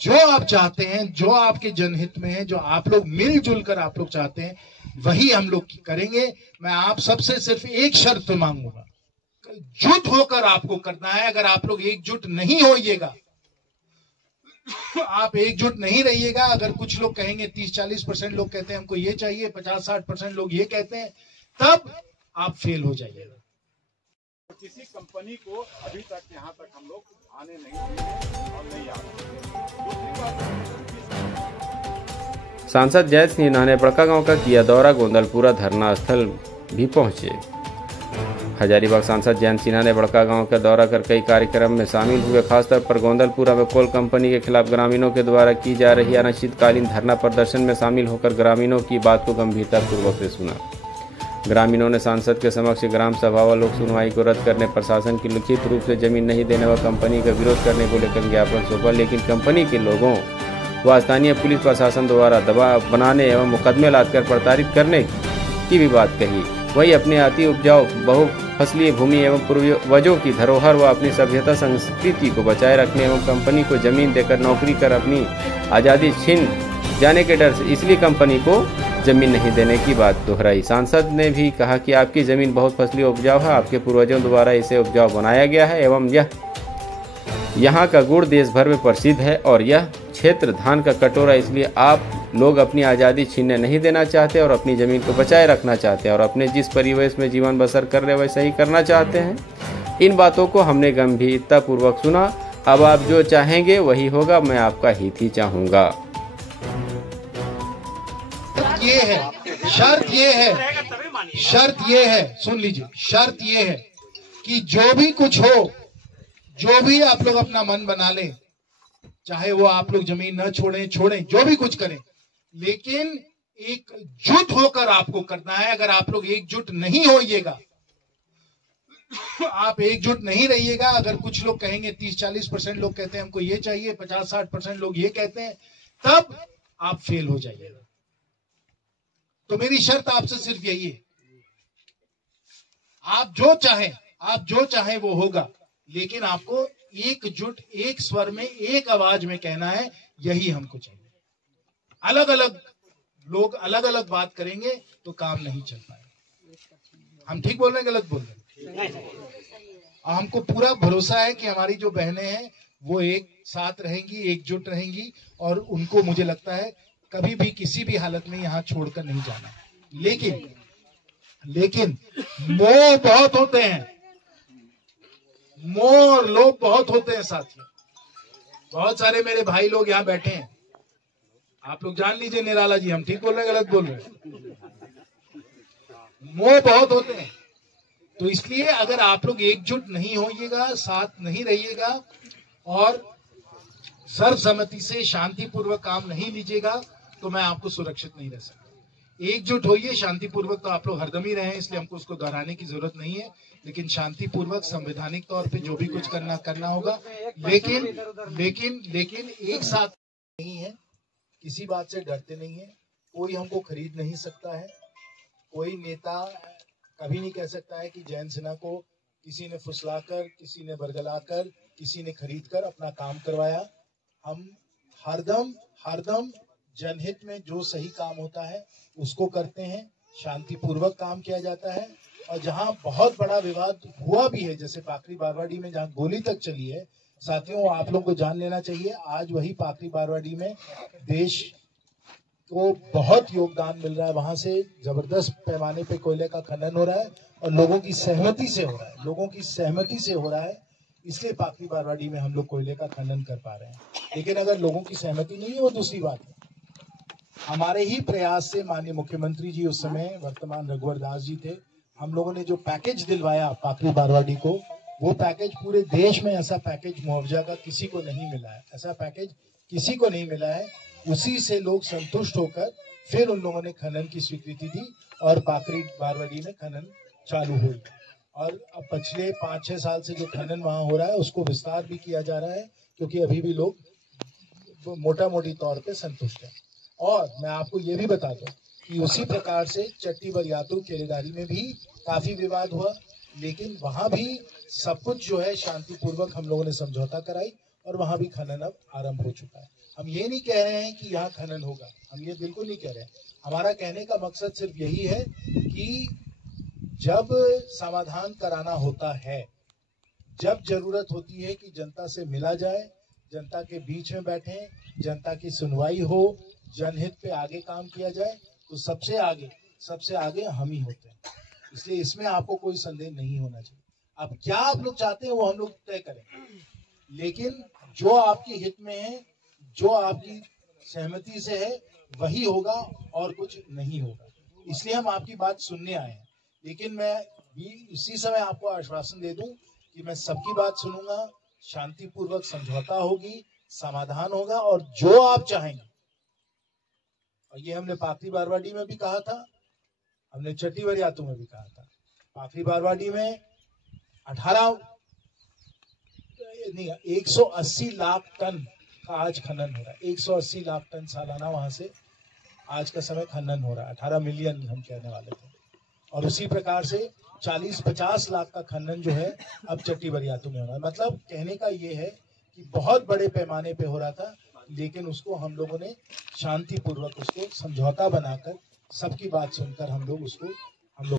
जो आप चाहते हैं, जो आपके जनहित में है, जो आप लोग मिलजुल कर आप लोग चाहते हैं, वही हम लोग करेंगे। मैं आप सबसे सिर्फ एक शर्त मांगूंगा, जुट होकर आपको करना है। अगर आप लोग एकजुट नहीं होइएगा, आप एकजुट नहीं रहिएगा, अगर कुछ लोग कहेंगे 30-40% लोग कहते हैं हमको ये चाहिए, 50-60% लोग ये कहते हैं, तब आप फेल हो जाइएगा। किसी कंपनी को अभी तक यहाँ तक हम लोग आने नहीं दिए और नहीं आ रहे। दूसरी बात, सांसद जयंत सिन्हा ने बड़कागांव का किया दौरा, गोंदलपुरा धरना स्थल भी पहुंचे। हजारीबाग सांसद जयंत सिन्हा ने बड़कागांव का दौरा कर कई कार्यक्रम में शामिल हुए। खासतौर पर गोंदलपुरा में कोल कंपनी के खिलाफ ग्रामीणों के द्वारा की जा रही अनिश्चितकालीन धरना प्रदर्शन में शामिल होकर ग्रामीणों की बात को गंभीरतापूर्वक से सुना। ग्रामीणों ने सांसद के समक्ष ग्राम सभा व लोक सुनवाई को रद्द करने, प्रशासन की लिखित रूप से जमीन नहीं देने व कंपनी का विरोध करने को लेकर ज्ञापन सौंपा, लेकिन कंपनी के लोगों व स्थानीय पुलिस प्रशासन द्वारा दबाव बनाने एवं मुकदमे लादकर प्रताड़ित करने की भी बात कही। वही अपने अति उपजाऊ बहुफसलीय भूमि एवं पूर्वजों की धरोहर व अपनी सभ्यता संस्कृति को बचाए रखने एवं कंपनी को जमीन देकर नौकरी कर अपनी आज़ादी छीन जाने के डर से इसलिए कंपनी को जमीन नहीं देने की बात दोहराई। सांसद ने भी कहा कि आपकी जमीन बहुत फसली उपजाऊ है, आपके पूर्वजों द्वारा इसे उपजाऊ बनाया गया है एवं यह यहाँ का गुड़ देश भर में प्रसिद्ध है और यह क्षेत्र धान का कटोरा, इसलिए आप लोग अपनी आज़ादी छीनने नहीं देना चाहते और अपनी ज़मीन को बचाए रखना चाहते हैं और अपने जिस परिवेश में जीवन बसर कर रहे वैसा ही करना चाहते हैं। इन बातों को हमने गंभीरतापूर्वक सुना। अब आप जो चाहेंगे वही होगा, मैं आपका हित ही चाहूँगा। ये है, शर्त ये है, सुन लीजिए, शर्त ये है कि जो भी कुछ हो, जो भी आप लोग अपना मन बना लें, चाहे वो आप लोग जमीन न छोड़ें, जो भी कुछ करें, लेकिन एकजुट होकर आपको करना है। अगर आप लोग एकजुट नहीं होइएगा, आप एकजुट नहीं रहिएगा, अगर कुछ लोग कहेंगे 30-40% लोग कहते हैं हमको ये चाहिए, 50-60% लोग ये कहते हैं, तब आप फेल हो जाइएगा। तो मेरी शर्त आपसे सिर्फ यही है, आप जो चाहें वो होगा, लेकिन आपको एकजुट, एक स्वर में, एक आवाज में कहना है, यही हमको चाहिए। अलग अलग लोग अलग अलग बात करेंगे तो काम नहीं चल पाएगा। हम ठीक बोल रहे हैं, गलत बोल रहे हैं? हमको पूरा भरोसा है कि हमारी जो बहनें हैं वो एक साथ रहेंगी, एकजुट रहेंगी, और उनको मुझे लगता है कभी भी किसी भी हालत में यहाँ छोड़कर नहीं जाना। लेकिन मोह बहुत होते हैं, मोह और लोभ बहुत होते हैं साथियों। बहुत सारे मेरे भाई लोग यहाँ बैठे हैं, आप लोग जान लीजिए निराला जी, हम ठीक बोल रहे हैं गलत बोल रहे हैं? मोह बहुत होते हैं। तो इसलिए अगर आप लोग एकजुट नहीं होइएगा, साथ नहीं रहिएगा और सर्वसम्मति से शांतिपूर्वक काम नहीं लीजिएगा, तो मैं आपको सुरक्षित नहीं रह सकता। एकजुट होइए, शांतिपूर्वक तो आप लोग हरदम ही रहे हैं, इसलिए हमको उसको दोहराने की जरूरत नहीं है। लेकिन शांतिपूर्वक संवैधानिक तौर पे जो भी कुछ करना होगा, लेकिन एक साथ नहीं है, किसी बात से डरते नहीं है, कोई हमको खरीद नहीं सकता है। कोई नेता कभी नहीं कह सकता है कि जयंत सिन्हा को किसी ने फुसलाकर, किसी ने बरगलाकर, किसी ने खरीद कर अपना काम करवाया। हम हरदम जनहित में जो सही काम होता है उसको करते हैं, शांतिपूर्वक काम किया जाता है। और जहां बहुत बड़ा विवाद हुआ भी है, जैसे पाखरी बारवाडी में जहां गोली तक चली है, साथियों आप लोग को जान लेना चाहिए, आज वही पाखरी बारवाडी में देश को बहुत योगदान मिल रहा है। वहां से जबरदस्त पैमाने पे कोयले का खनन हो रहा है और लोगों की सहमति से हो रहा है, इसलिए पाखरी बारवाडी में हम लोग कोयले का खनन कर पा रहे हैं। लेकिन अगर लोगों की सहमति नहीं है वो दूसरी बात है। हमारे ही प्रयास से माननीय मुख्यमंत्री जी उस समय वर्तमान रघुवर दास जी थे, हम लोगों ने जो पैकेज दिलवाया पाखरी बारवाडी को, वो पैकेज पूरे देश में ऐसा पैकेज मुआवजा का किसी को नहीं मिला है, ऐसा पैकेज किसी को नहीं मिला है। उसी से लोग संतुष्ट होकर फिर उन लोगों ने खनन की स्वीकृति दी और पाखरी बारवाडी में खनन चालू हुई। और अब पिछले 5-6 साल से जो खनन वहां हो रहा है उसको विस्तार भी किया जा रहा है, क्योंकि अभी भी लोग मोटा मोटी तौर पे संतुष्ट है। और मैं आपको ये भी बता दूं कि उसी प्रकार से चट्टी बरियातू केलेदारी में भी काफी विवाद हुआ, लेकिन वहां भी सब कुछ जो है शांतिपूर्वक हम लोगों ने समझौता कराई और वहां भी खनन अब आरंभ हो चुका है। हम ये नहीं कह रहे हैं कि यहाँ खनन होगा, हम ये बिल्कुल नहीं कह रहे हैं। हमारा कहने का मकसद सिर्फ यही है कि जब समाधान कराना होता है, जब जरूरत होती है कि जनता से मिला जाए, जनता के बीच में बैठे, जनता की सुनवाई हो, जनहित पे आगे काम किया जाए, तो सबसे आगे हम ही होते हैं। इसलिए इसमें आपको कोई संदेह नहीं होना चाहिए। अब क्या आप लोग चाहते हैं वो हम लोग तय करें, लेकिन जो आपके हित में है, जो आपकी सहमति से है, वही होगा और कुछ नहीं होगा। इसलिए हम आपकी बात सुनने आए हैं। लेकिन मैं भी इसी समय आपको आश्वासन दे दूं कि मैं सबकी बात सुनूंगा, शांतिपूर्वक समझौता होगी, समाधान होगा, और जो आप चाहेंगे, और ये हमने पाखरी बारवाडी में भी कहा था, हमने चट्टी वरियातू में भी कहा था। पाखरी बारवाडी में 180 लाख टन का आज खनन हो रहा है। 180 लाख टन सालाना वहां से आज का समय खनन हो रहा है। 18 मिलियन हम कहने वाले थे। और उसी प्रकार से 40-50 लाख का खनन जो है अब चट्टी वरियातू में हो रहा है। मतलब कहने का ये है कि बहुत बड़े पैमाने पे हो रहा था, लेकिन उसको हम लोगों ने शांतिपूर्वक उसको समझौता बनाकर, सबकी बात सुनकर हम लोग उसको